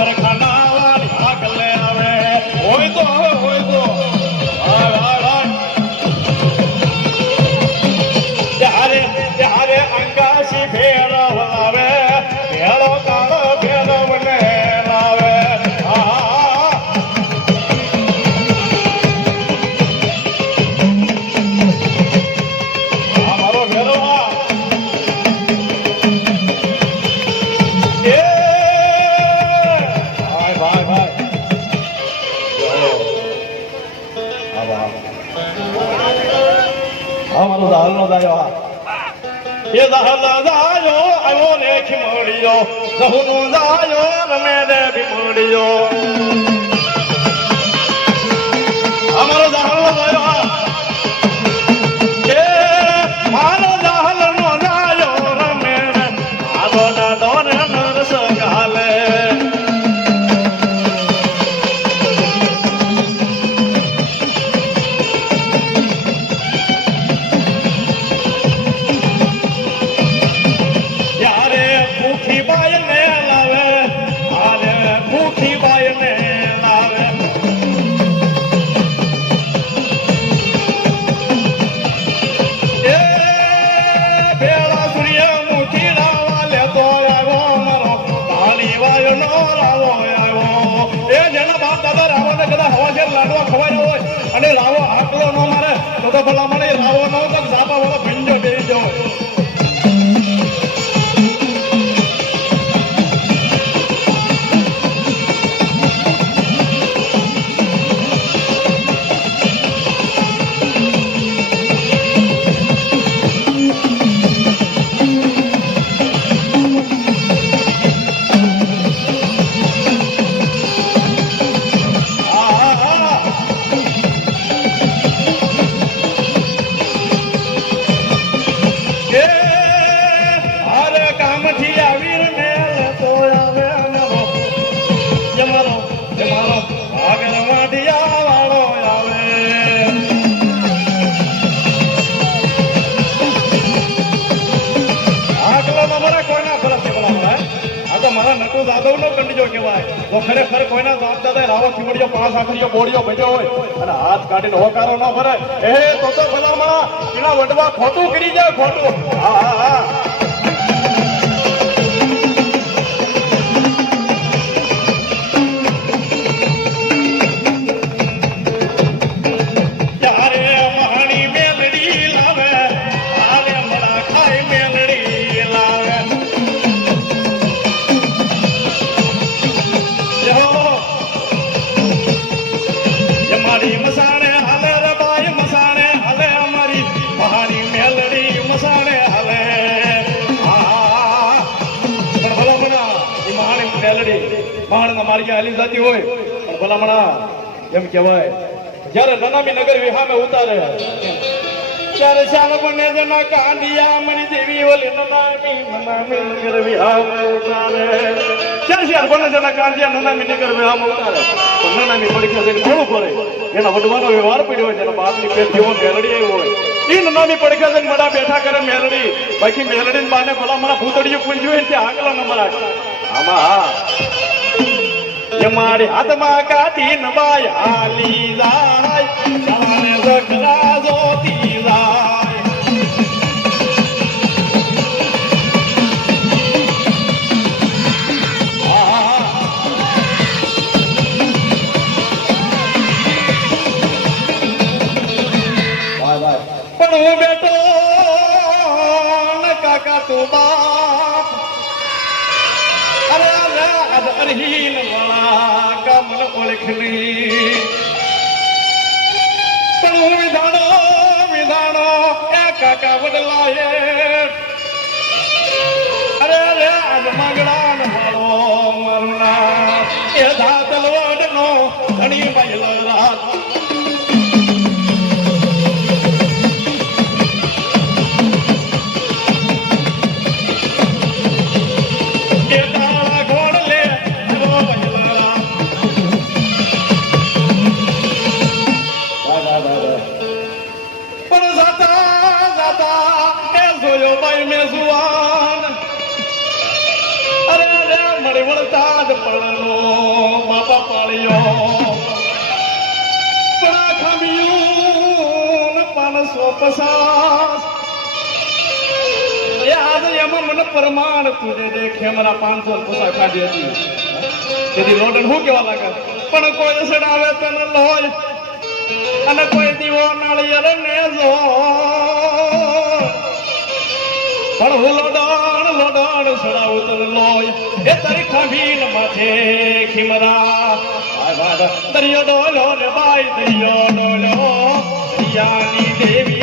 પર ખાના હા મારો દાહલનો દાયો એ દાહલ દાયો આવ્યો ને ખીમડિયો દહુનો દાયો રમે ને ભીમડિયો રાવો આવ્યો એ જેના બાપ દાદા રાવણને કદાચ હવા છે લાડવા ખવાય હોય અને રાવો આકલો ન મારે, તો તો ભલા તો મારા નટુ જાદવ નો કંડીજો કહેવાય. તો ખરેખર કોઈના બાપ દાદા રાવો ખીમડીઓ, પાંચ આખરીઓ બોડીઓ ભજ્યો હોય, અને હાથ કાઢીને હોકારો ન ભરે એ, તો તો ભલા પેલા વડવા ખોટું કરી જાય, ખોટું. હા હા હા. મહાણમાં હાલી જતી હોય, પણ ભલામણા એમ કહેવાય, જ્યારે નનામી નગર વિહામે ઉતારે નનામી નનામી નગર વિહામે વ્યવહાર પડ્યો હોય તેના બાપની મેલડી આવ્યો હોય. ઈ નનામી મડા બેઠા કરે મેલડી બાકી મેલડી ને બાને ભલા મારા ભૂતડિયું પૂંજ્યું હોય ને તે આગલા નંબર આમાં હા મારી હાથમાં કાઢી નવાય હાલી જાય. જાણે સકરા જોતી જાય. પણ હું બેટો કાકા તું બાપ. અરે અદ અરહીન વાળા કમલ ઓળખની પણ હું વિધાણો વિધાણો એ કાકા વડલાએ આવ્યો ભાઈ મેં સુવાન અરે અરે મળી વળતા પડનો બાપા પાળ્યો. એમાં મને પરમાણ તુજે દેખે પાંચસો પચાસ કાઢી હતી. તેથી લોડન શું કેવા લાગે? પણ કોઈ સડાવે તને લોય, અને કોઈ દીવો નાળિયેર ને જો પણ હું લોડાણ લોડાણ સડાવું તને લોય. એ તારી ખાભીન માથે ખીમરા. દરિયો ડોલો રે બાઈ દરિયો ડોલો. દરિયાની